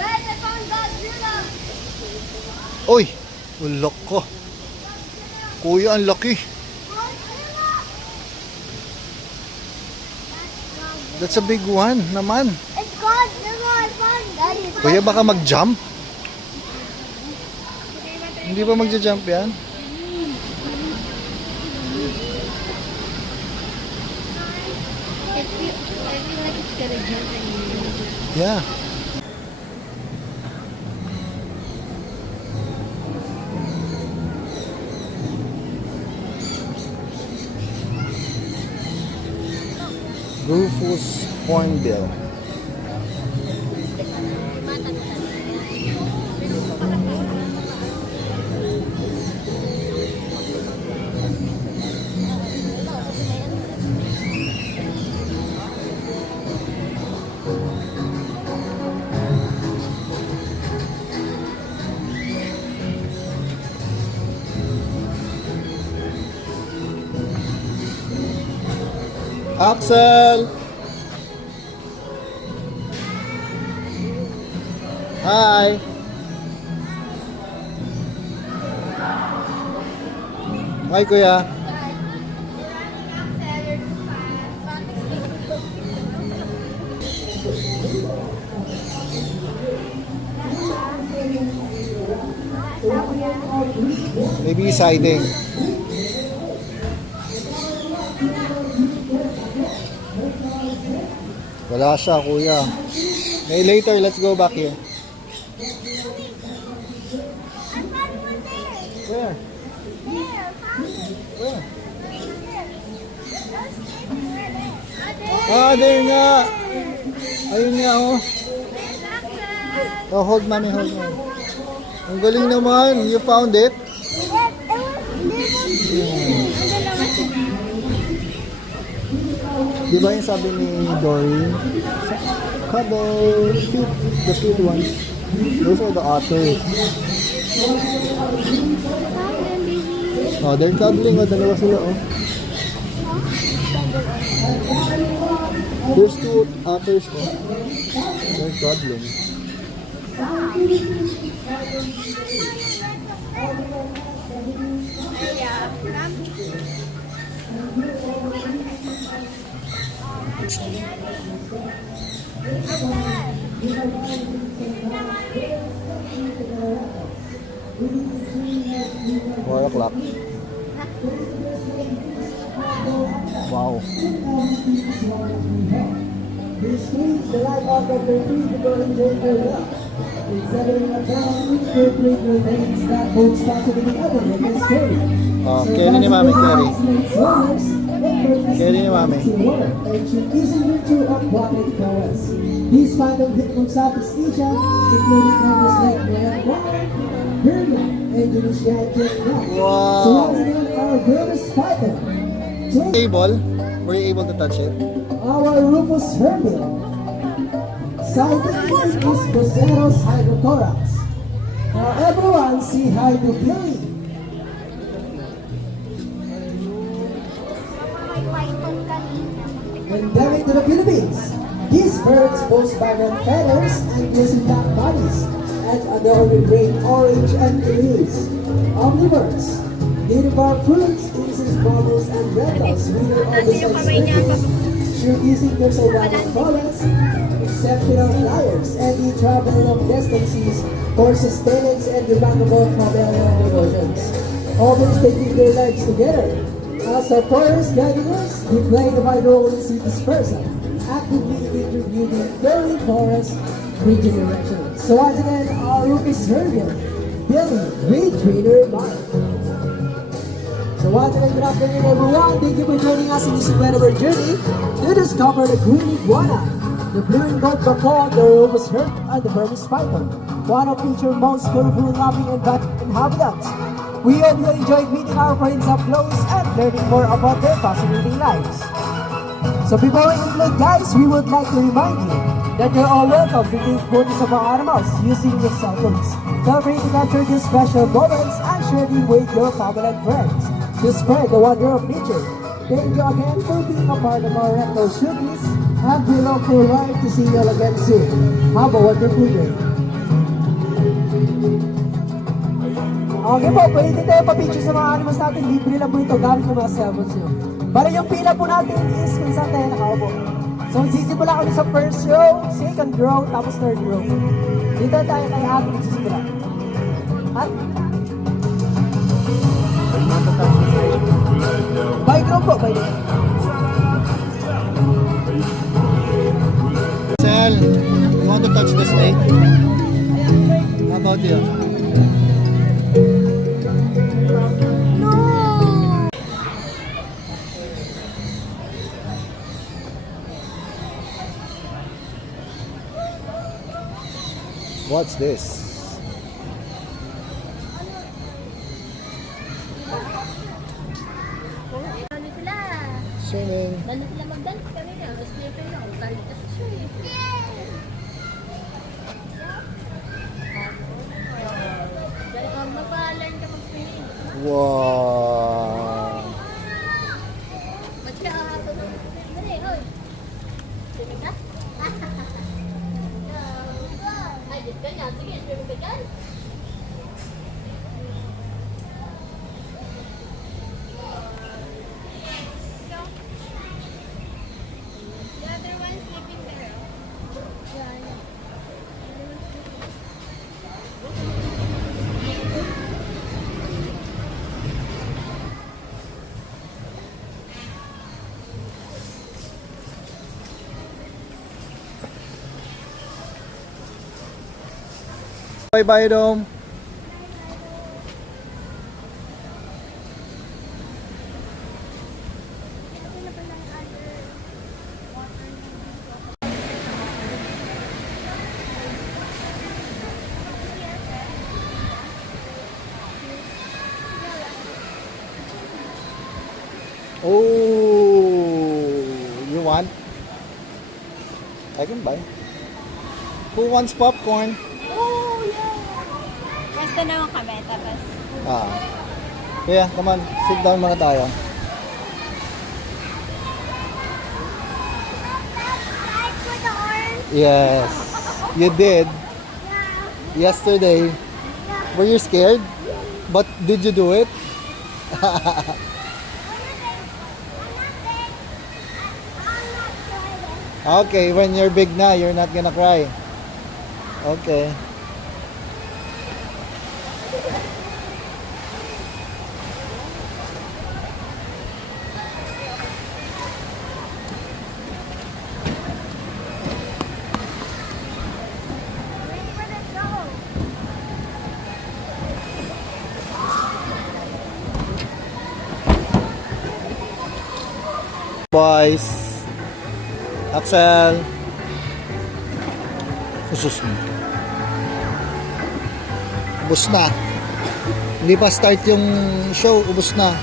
Guys, I found Godzilla. Uy, ulok ko. Kuya, ang laki. That's a big one naman. It's Godzilla. I found Daddy. Kuya, baka mag-jump? Hindi ba magja-jump yan? I feel like it's gonna jump and Yeah. Rufus Hornbill. Axel! Hi! Hi, Kuya! Maybe he's hiding. Wala siya, Kuya. May later, let's go back here. Where? Where? Ah, there nga. Ayun nga, oh. Oh, hold, mommy, hold, mommy. Ang galing naman. You found it? Di ba yung sabi ni Dory? Cuddle, cute, the cute ones. Those are the otters. Oh, they're cuddling. Oh, dalawa sila, oh. There's two otters, oh. They're cuddling. Four o'clock. Wow. Oh, carry ni Mami, carry. Carry ni Mami. These find them from Southeast Asia, including countries like Myanmar, Burma, Indonesia, and Vietnam. Wow. So once again, our greatest fighter, Able? Were you able to touch it? our Rufus Hornbill. Scientific name is Boceros hydrothorax. Now everyone say hi to Billy. Endemic to the Philippines. These birds boast vibrant feathers and glistening black bodies and adorned with bright orange and leaves. Omnivores. They devour fruits, insects, bubbles, and reptiles, wither all the species, showcasing their survival tolerance, exceptional flyers, and they travel long distances for sustenance and remarkable familial devotions, always taking their lives together. As a forest guardians, they play the vital role in city's person, actively contributing to forest regeneration. So once again, our Rufus Hornbill, Billy, great trainer Mark. So once again, good afternoon everyone. Thank you for joining us in this incredible journey to discover the green iguana, the blue and gold macaw, the Rufus Hornbill, and the Burmese python, one of nature's most colorful, loving, and inhabitants. We hope you enjoyed meeting our friends up close and learning more about their fascinating lives. So before we conclude, guys, we would like to remind you that you're all welcome to take photos of our animals using your cell phones. Feel free to capture these special moments and share them with your family and friends to spread the wonder of nature. Thank you again for being a part of our Retro Shooties, and we look forward to see you all again soon. Have a wonderful day. Okay po, pwede din tayo pa-picture sa mga animals natin. Libre lang po ito gamit yung mga cellphones nyo. Bali yung pila po natin is kung saan tayo nakaupo. So magsisimula kami sa first row, second row, tapos third row. Dito tayo kay Ate magsisimula. At by group po, by group. Axel, you want to touch the snake? How about you? What's this? Ano sila? Swimming. Balo sila mag-dance kanina. Slipper lang. Talit kasi siya eh. Magpa-learn ka mag-swimming. Wow. Ba't ka ahapon? Dali, hoy. Swimming ka? Ay, dit ka niya. Sige, swimming ka dyan. The other one is sleeping there. Yeah. Bye, Biodome. Oh, you want? I can buy. Who wants popcorn? Oh, yeah. Basta naman kami, tapos Kaya, come on, sit down muna tayo. Like for the orange. Yes, you did. Yesterday. Were you scared? But did you do it? Okay, when you're big na, you're not gonna cry. Okay. Boys. Axel. Usus mo. Ubus na. Hindi pa start yung show, ubus na.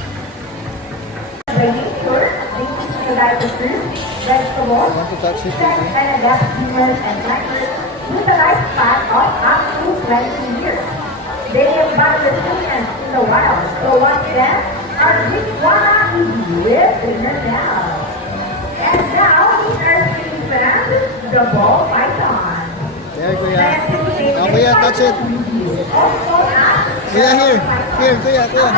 Vegetables, Want to touch it? and adapt humors and factors with a lifespan of up to 20 years. They embody the nutrients in the wild, so watch them are big one with dinner now. And now we are seeing them, the ball python. There, Kuya. Kuya, touch it. Also asked Kuya, here. Here, Kuya, Kuya.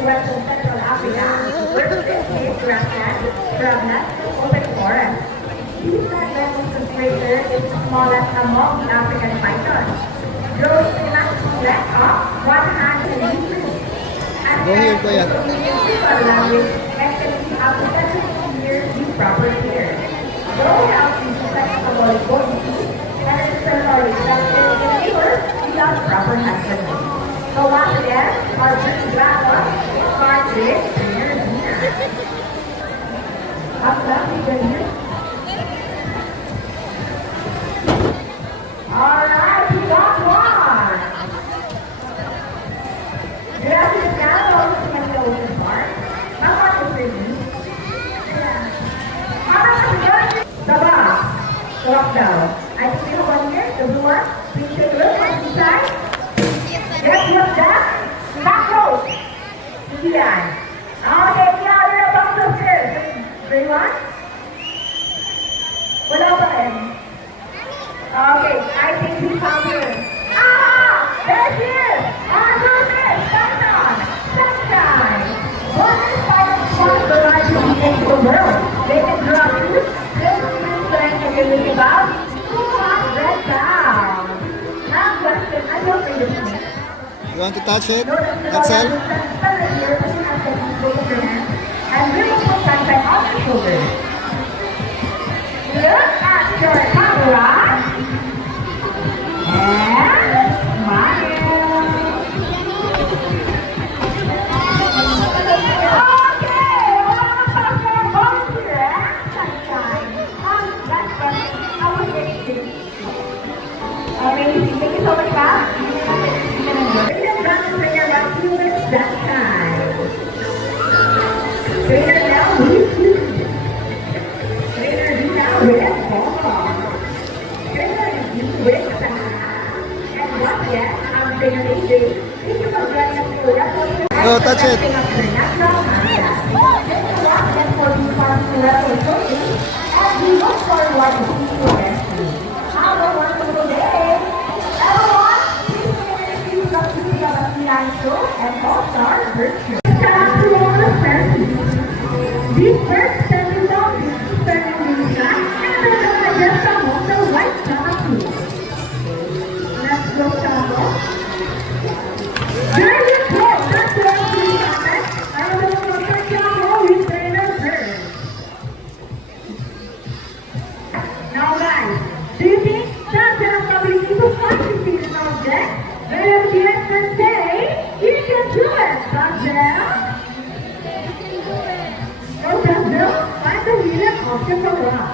Western Central Africa, birthplace grassland, shrubland, open forest. These land concentrator is the smallest among the African pythons. Grows to a maximum length of 100 meters. And Go here, Kuya. language and can be up to 17 years in proper care. Grow healthy susceptible body and is totally accepted in labor without proper husbandry. So once again, our green dragon starts with dinner here. Up with dinner. Alright, we got one. Gracias, Carlos, to my ocean park. How much is it? How much is it? The box. Lockdown. I think you have one here. The blue one. Please take a look at inside. Yes, what's that? Tacos. Yan. Okay, in the world. They can drop you, strength ability about 200 pounds. Now, question, I don't think it's me. You want to touch it, Notice Axel? the stand here, as you have taken both of your hands, and really put that back on your shoulders. Look at your camera, and smile. Amazing. Thank you so much, Pat. Bring it down and bring it down to it that time. Bring it down, please. Bring it down with ball. Bring it with that. And what yet? I'm bringing it to you. Thank you for joining us for that. No, touch it. And we look forward to seeing you next week. Have a wonderful day. Everyone, please make sure you got to the show and all-star virtue. Shout out to all the families. These first family dogs is turning in black and they're just among the white tattoo. Let's go, Chavo. There you go. That's what I'm doing. I don't know what the Chavo is saying on her. Now guys, do you think that there are probably people fighting in an object? Well, the answer say, you can do it, Axel. Oh, Axel, find the wheel object for us.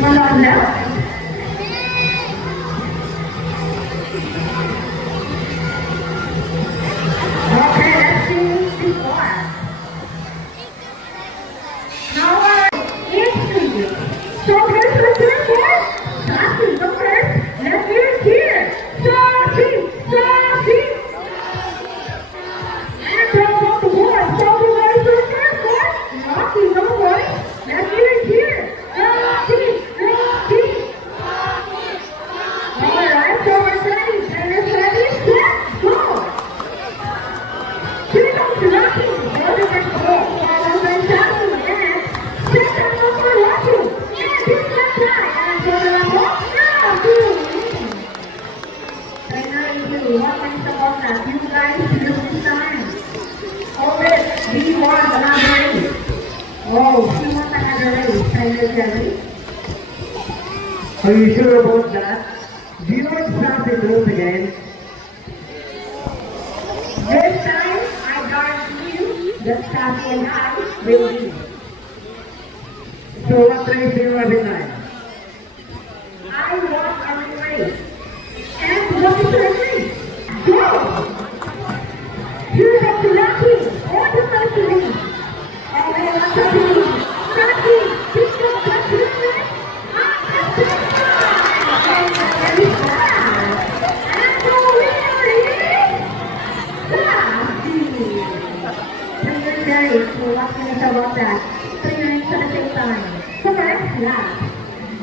Come on now. Okay, let's see before. Now, it's so here's the third one. That is the first. Let's hear it here. Sassy. And throw out the board. So the very first one. Rocky, no worries. Let's hear it here. Rocky. Alright, so we're ready. And it's ready. Let's go. Here comes Rocky. Go to the goal. Follow by Sassy. And second number Rocky. And this one time. And go to the goal. Now, Trainer you. What makes about that? You guys use this time. Always we want another race. Oh, we want another race. Trainer Jerry. Are you sure about that? Do you want something to do again? This time, I guarantee you that Sassy and I will win. So what race do you have in mind? I want a race. And what is the race? Go! You have to Rocky. All the time to win. And we have to win. Rocky, pick up the win. And very fast. And the winner is Sassy. Trainer Jerry, so what can you say about that? Three rings at the same time. So let's last.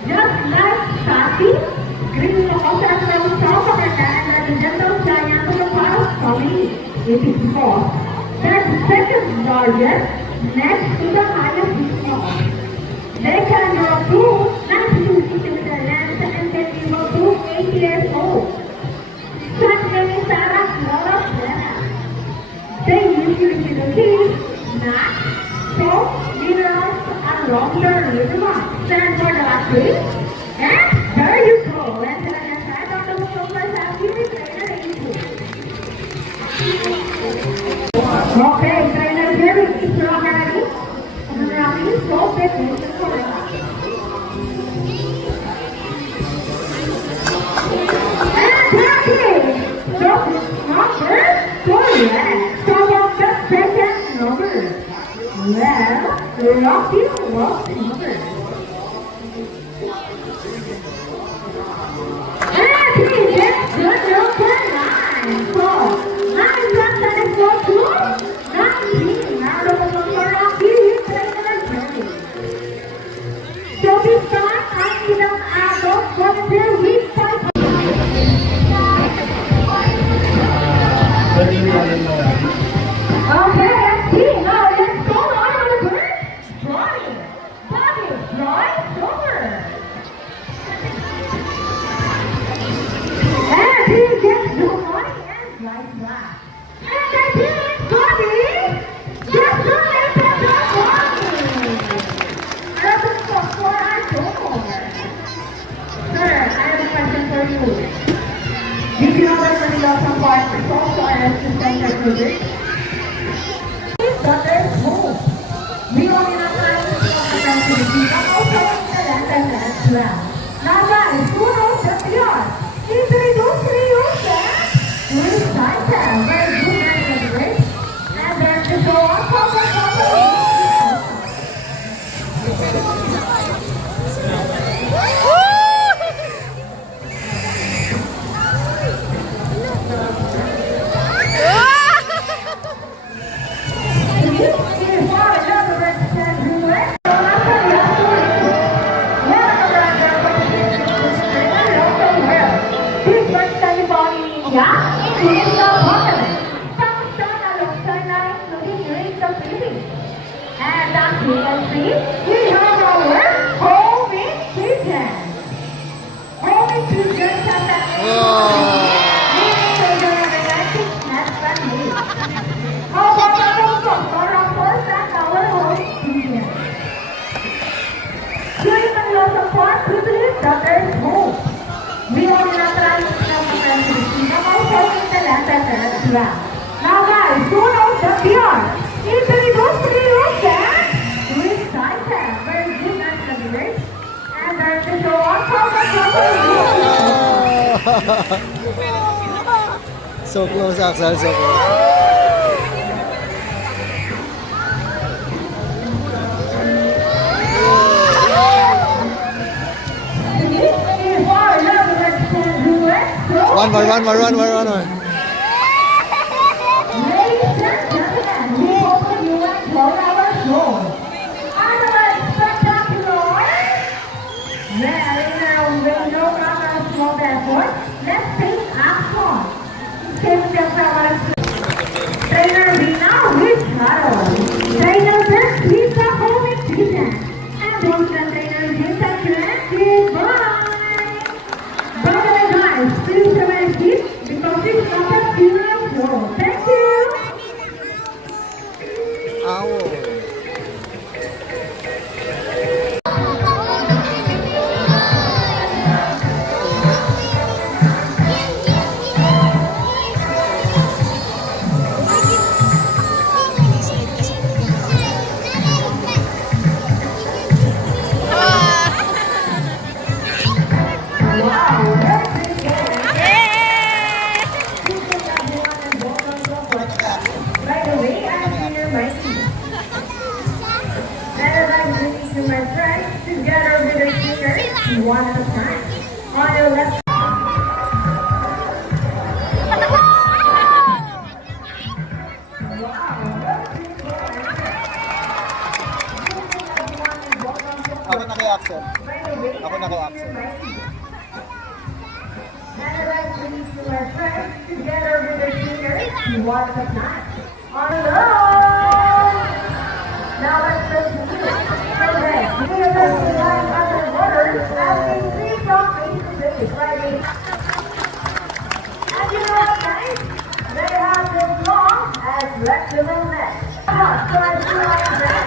Just like Sassy, green na ako sa ating magpapakita na digital giant of the past coming. It is called the second largest next to the highest snow. They can grow to 90 centimeter length and can be able to 8 years old. Such many Sarah's lot of them. They usually be the kids, nuts, salt, minerals, and longer nutrients than for the tree. And there you go. And then I sat on the sofa and you will trainer into. Okay, trainer Jerry, is Rocky. Rocky is so big, it's correct. And Rocky! So number correct. So what's the second number? Well, Rocky was number. So this time I for food. Did you know that Manila Park is also an assistant cruiser? Daughter's home. We only have time to see the Philippine, but also in the land as well. Now guys, who knows that we are? Introduce with Axel, very good and great. And then to go on top of and as you can see, we have our homemade chicken. Homemade chicken and that how about the focus for our first and our home chicken? During the Manila Park, privilege daughter's home. We will not try to come to the also in the land as well. Now guys, who knows that we are? Introduce to you with Axel, very good and considerate. And then to show off how the So close, Axel, so close. One more. Ladies and gentlemen, we hope you enjoy our show. Otherwise, spectacular. Well, with no other small effort, let's take action. Save the flowers. Trainer Rina with Shadow. Trainer Bert with the homemade chicken. And those trainer with the goodbye. By the way, guys, please remain seated because it's not a funeral show. Thank you. Ow. By the way, I'm here my team. And I'd like to meet you, my friends, together with the singers, one at a time. On your left. Ako na kay Axel. By the way, Ako na kay I'm Axel. here my team. And I'd like to meet you, my friends, together with the singers, one at a time. Hello! Now let's listen to it. Okay, we are going to line underwater as we see from face to face, right? And you know what, guys? They have this long as flexible neck. So I feel like that.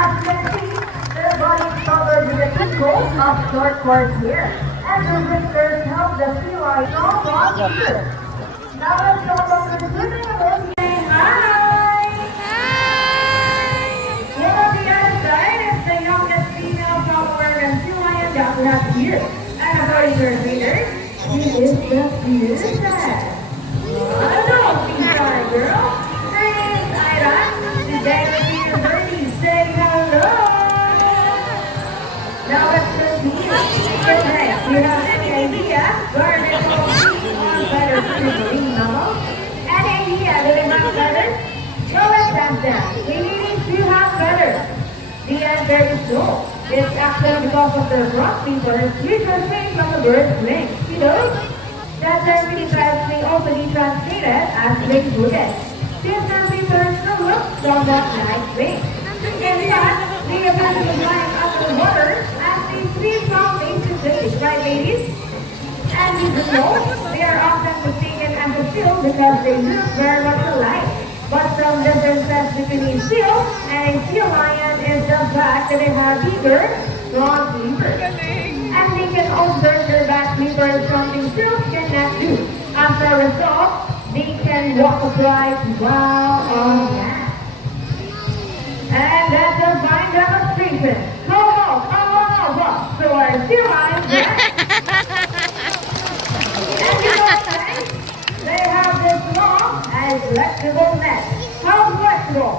As you can see, their body is covered with a tickle of short cords here. And the whiskers help the feline no longer. Now let's talk about the swimming ability. Hi! Here on the other side is the youngest female from Oregon feline that we have here. And according to her trainer, she is the cutest. I don't feline girl. Her name is Ira. Today with you, Bertie. Say hello. Now let's continue. Okay, you have any idea where this will be on better marine mammals? Any idea do they have feathers? So let's ask them. We need to have feathers. The answer is no. It's actually because of their front feathers, which are made from the bird's wings. You know? That term may also be translated as wing-footed. These term feathers look somewhat like wings. In fact, they appear to be flying under the water as they swim from face to face, right ladies? And did you know, they are often mistaken as a seal because they look very much alike. But some differences between a seal and a sea lion is the fact that they have bigger, strong fingers. And they can also turn their back result, they can walk upright while on land. And that's a fine demonstration. Come on, walk. So our sea lions, and you know what, guys? They have this long and flexible neck. How flexible?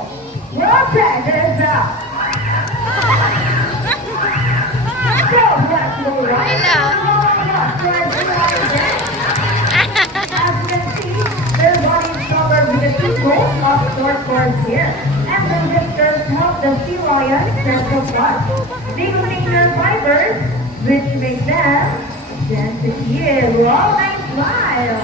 Well, check this out. So flexible, right? As you can see, their body is covered with a thick coat of short cords here. And the whiskers help the sea lion sense of blood. They clean their fibers, which make them sensitive. Well, nice smile.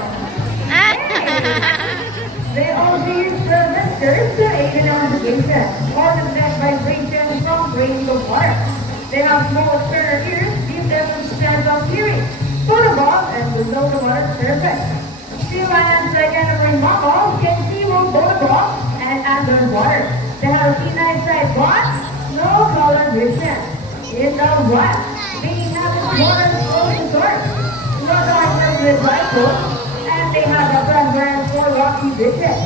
They also use the whiskers to aid in navigation or to detect vibrations from grains of water. They have small external ears, give them a sense of hearing, both above and below the water surface. Sea lions, like any marine mammals, can see both above and underwater. They have keen eyesight but no color vision. In the west, they inhabit water close to source, no darkness with light coat, and they have a preference for rocky beaches.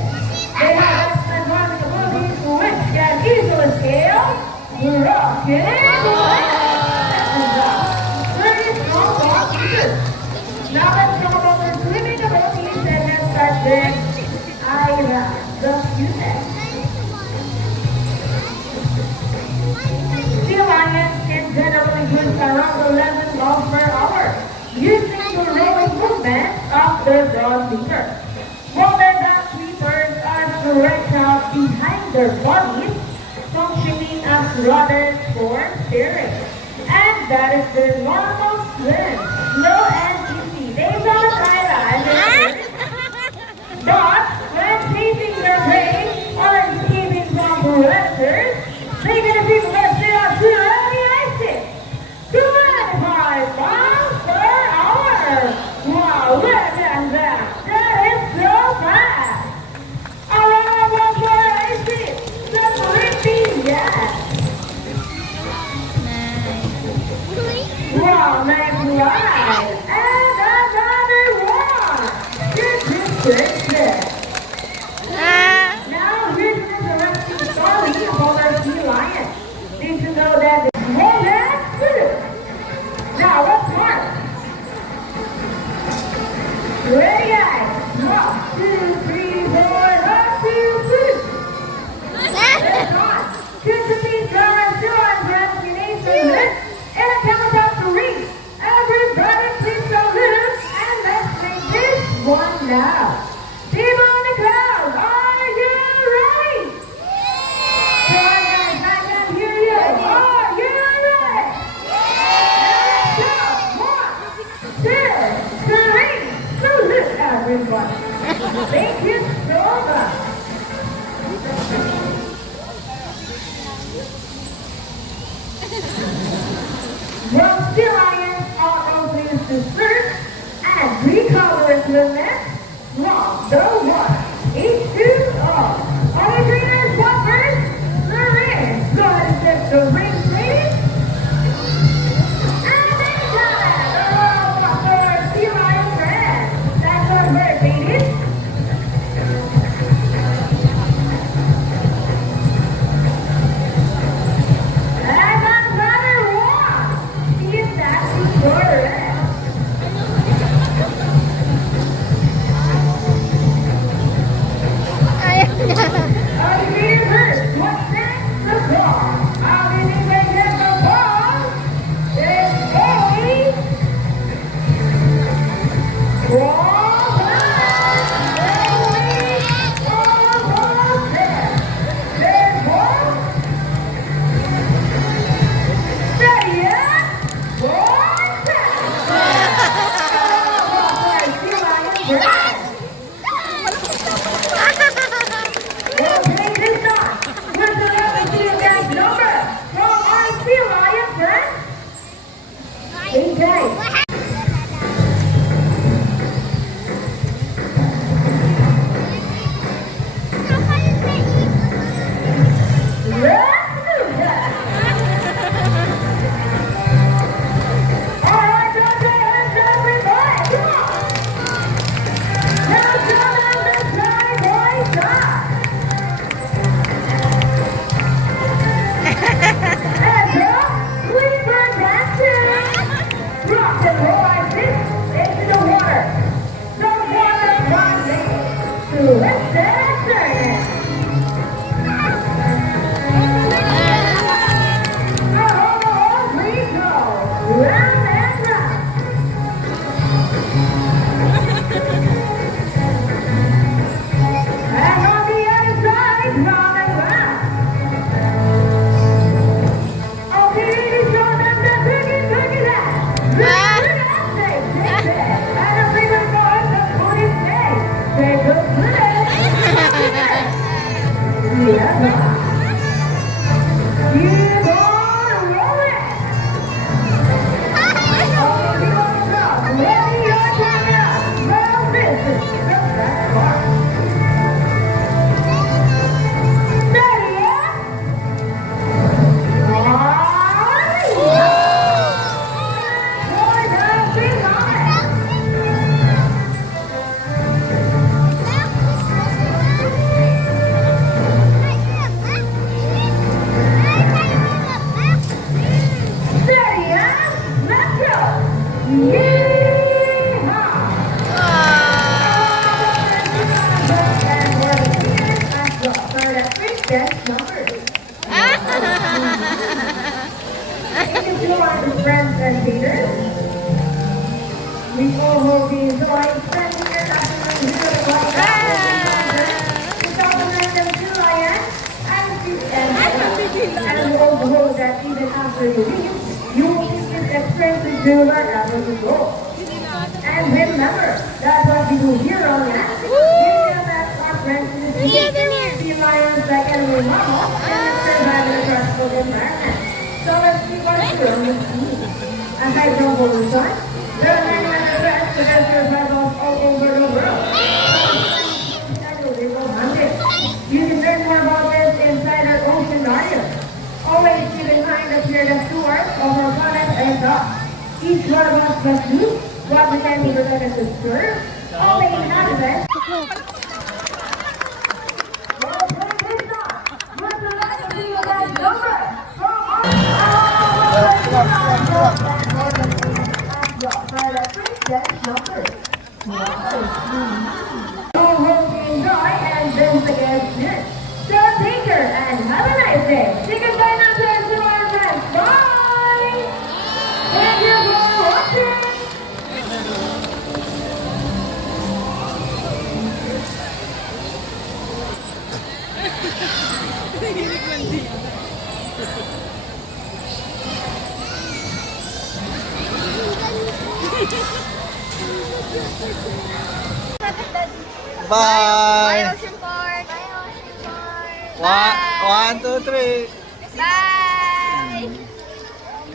They have excellent running abilities which can easily scale rocky very strong rock features. Now let's talk about their swimming abilities and let's start with Ira, the cutest. Sea lions can generally swim around 11 miles per hour using the rolling movement of their broad fingers. While their back sweepers are stretched out behind their bodies, functioning as rudders for steering. And that is their normal swim. No NCC. They don't island. But when chasing their prey or escaping from predators, they can achieve velocity of 25 miles per hour. Wow, look at that. That is so fast. A round of applause for AC. The Philippine, yes. Wow, nice ride. And another one. Good. Now, here's an interesting story about our sea lion. Did you know that it's more than food? Now, let's mark. Ready, guys? 1, 2, 3, 4, up to food. Let's on. Should the team come and show us destination and a count of 3. Everybody please salute and let's make this one now. People in the crowd, are you ready? So guys, I can hear you. Are you ready? Now let's go. 1, 2, 3. Salute everybody. Thank you so much. Well, sea lions are also used to search and recover equipment from the water. H2O. Are the trainers what first? The ring. Go ahead and set the ring, please. And they got it. The roll for our sea lion friend. That's our bird, ladies. And another one. See if that's correct. Are you ready first? What's next? The ball. How did you get the ball? It's a ball back. Ball there. There's ball. Steady up. Ball back. Well, play this on. Where's the other team guys number from our sea lion friends? Okay. Let's move that. All right, everybody, come on. Now If you are the friends and leaders, we all will be enjoying spending your afternoon here at the White House. To celebrate the July and we also hope that even after you leave, you will keep this experience in July after you go. And remember, that's what we do here on land. We feel that our friends in the sea, lions like animal mama, and survive in a trustful environment. So let's keep our spirit on the sea. Aside from pollution, there are many other threats to their survivals all over the world. You can learn more about this inside our ocean diet. Always keep in mind that we are the stewards of our planet and God. Each one of us must do what we can be protected to serve all the inhabitants. Well, this not. What's the last of you guys over? Enjoy and don't forget this. So take care and have a nice day. Say goodbye now to our friends. Bye! Thank you for watching! Bye! Ocean Park. Bye, Ocean Park. One, two, three. Bye.